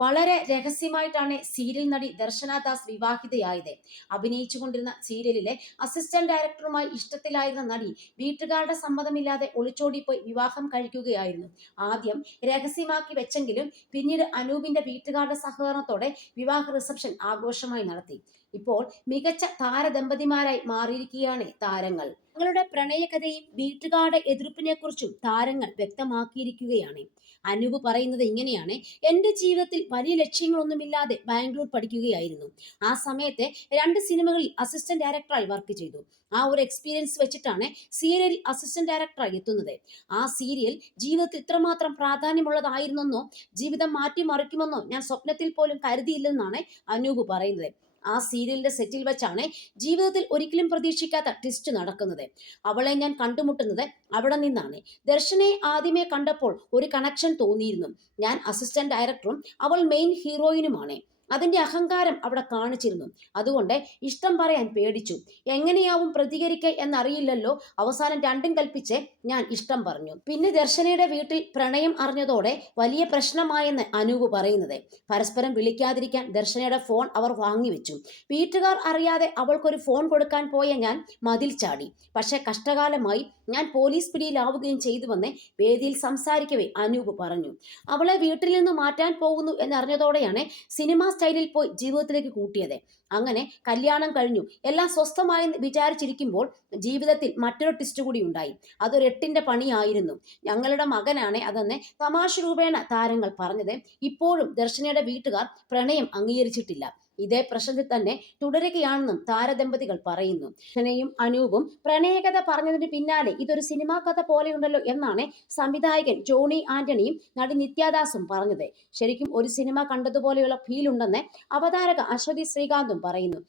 വളരെ രഹസ്യമായിട്ടാണ് സീരിയൽ നടി ദർശന ദാസ് വിവാഹിതയായത്. അഭിനയിച്ചുകൊണ്ടിരുന്ന സീരിയലിലെ അസിസ്റ്റന്റ് ഡയറക്ടറുമായി ഇഷ്ടത്തിലായിരുന്ന നടി വീട്ടുകാരുടെ സമ്മതമില്ലാതെ ഒളിച്ചോടിപ്പോയി വിവാഹം കഴിക്കുകയായിരുന്നു. ആദ്യം രഹസ്യമാക്കി വെച്ചെങ്കിലും പിന്നീട് അനൂപിന്റെ വീട്ടുകാരുടെ സഹകരണത്തോടെ വിവാഹ റിസപ്ഷൻ ആഘോഷമായി നടത്തി. ഇപ്പോൾ മികച്ച താരദമ്പതിമാരായി മാറിയിരിക്കുകയാണ് താരങ്ങൾ. തങ്ങളുടെ പ്രണയകഥയും വീട്ടുകാരുടെ എതിർപ്പിനെ കുറിച്ചും താരങ്ങൾ വ്യക്തമാക്കിയിരിക്കുകയാണ്. അനൂപ് പറയുന്നത് ഇങ്ങനെയാണ്: എന്റെ ജീവിതത്തിൽ വലിയ ലക്ഷ്യങ്ങളൊന്നുമില്ലാതെ ബാംഗ്ലൂർ പഠിക്കുകയായിരുന്നു. ആ സമയത്തെ 2 സിനിമകളിൽ അസിസ്റ്റന്റ് ഡയറക്ടറായി വർക്ക് ചെയ്തു. ആ ഒരു എക്സ്പീരിയൻസ് വെച്ചിട്ടാണ് സീരിയലിൽ അസിസ്റ്റന്റ് ഡയറക്ടറായി എത്തുന്നത്. ആ സീരിയൽ ജീവിതത്തിൽ ഇത്രമാത്രം പ്രാധാന്യമുള്ളതായിരുന്നെന്നോ ജീവിതം മാറ്റിമറിക്കുമെന്നോ ഞാൻ സ്വപ്നത്തിൽ പോലും കരുതിയില്ലെന്നാണ് അനൂപ് പറയുന്നത്. ആ സീരിയലിന്റെ സെറ്റിൽ വെച്ചാണ് ജീവിതത്തിൽ ഒരിക്കലും പ്രതീക്ഷിക്കാത്ത ട്വിസ്റ്റ് നടക്കുന്നത്. അവളെ ഞാൻ കണ്ടുമുട്ടുന്നത് അവിടെ നിന്നാണ്. ദർശനെ ആദ്യമേ കണ്ടപ്പോൾ ഒരു കണക്ഷൻ തോന്നിയിരുന്നു. ഞാൻ അസിസ്റ്റന്റ് ഡയറക്ടറും അവൾ മെയിൻ ഹീറോയിനുമാണ്. അതിന്റെ അഹങ്കാരം അവിടെ കാണിച്ചിരുന്നു. അതുകൊണ്ട് ഇഷ്ടം പറയാൻ പേടിച്ചു. എങ്ങനെയാവും പ്രതികരിക്കുക എന്നറിയില്ലല്ലോ. അവസാനം രണ്ടും കൽപ്പിച്ച് ഞാൻ ഇഷ്ടം പറഞ്ഞു. പിന്നെ ദർശനയുടെ വീട്ടിൽ പ്രണയം അറിഞ്ഞതോടെ വലിയ പ്രശ്നമായെന്ന് അനൂപ് പറയുന്നത്. പരസ്പരം വിളിക്കാതിരിക്കാൻ ദർശനയുടെ ഫോൺ അവർ വാങ്ങിവെച്ചു. വീട്ടുകാർ അറിയാതെ അവൾക്കൊരു ഫോൺ കൊടുക്കാൻ പോയ ഞാൻ മതിൽ ചാടി. പക്ഷെ കഷ്ടകാലമായി ഞാൻ പോലീസ് പിടിയിലാവുകയും ചെയ്തുവെന്ന് വേദിയിൽ സംസാരിക്കവേ അനൂപ് പറഞ്ഞു. അവളെ വീട്ടിൽ നിന്ന് മാറ്റാൻ പോകുന്നു എന്നറിഞ്ഞതോടെയാണ് സിനിമാ സ്റ്റൈലിൽ പോയി ജീവിതത്തിലേക്ക് കൂട്ടിയത്. അങ്ങനെ കല്യാണം കഴിഞ്ഞു. എല്ലാം സ്വസ്ഥമായെന്ന് വിചാരിച്ചിരിക്കുമ്പോൾ ജീവിതത്തിൽ മറ്റൊരു ട്വിസ്റ്റ് കൂടി ഉണ്ടായി. അതൊരു എട്ടിന്റെ പണിയായിരുന്നു. ഞങ്ങളുടെ മകനാണ് അതെന്ന് തമാശ രൂപേണ താരങ്ങൾ പറഞ്ഞത്. ഇപ്പോഴും ദർശനയുടെ വീട്ടുകാർ പ്രണയം അംഗീകരിച്ചിട്ടില്ല. ഇതേ പ്രശ്നത്തിൽ തന്നെ തുടരുകയാണെന്നും താരദമ്പതികൾ പറയുന്നു. ദർശനയും അനൂപും പ്രണയകഥ പറഞ്ഞതിന് പിന്നാലെ ഇതൊരു സിനിമാ കഥ പോലെയുണ്ടല്ലോ എന്നാണ് സംവിധായകൻ ജോണി ആന്റണിയും നടി നിത്യദാസും പറഞ്ഞത്. ശരിക്കും ഒരു സിനിമ കണ്ടതുപോലെയുള്ള ഫീൽ ഉണ്ടെന്ന് അവതാരക അശ്വതി ശ്രീകാന്തും പറയുന്നു.